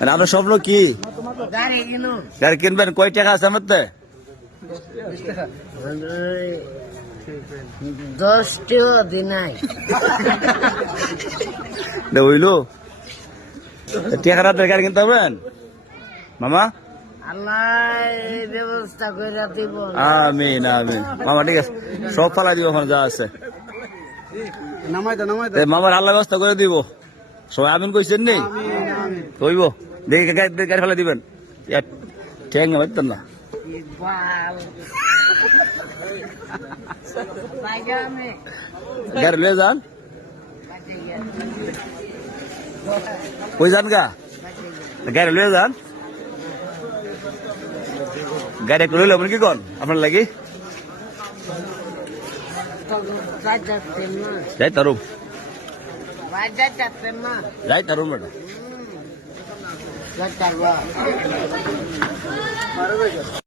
আর আপনার স্বপ্ন কি? গাড়ি কিনবেন? কয় টাকা আছে আমার? 10টিও দিনাই হইলো টাকা রাতের গাড়ি কিনতে পারবেন মামা? আল্লাহ ব্যবস্থা করে দিব। আমিন আমিন মামা, ঠিক আছে, সব ফালাই দিব ওখানে যা আছে। মামার আল্লাহ ব্যবস্থা করে দিব। সবাই আমিন কইছেন নি? কইব দেখি গাড়ি ফেলা দিবেন। ঠ্যাং মারতেন না। গাড়ি লয়ে যান। কই যান গা? গাড়ি লয়ে যান। গাড়ি একটু লইলে আপনি কি কন আপনার লাগি? যাই তারুম যাই তারুম বেটা।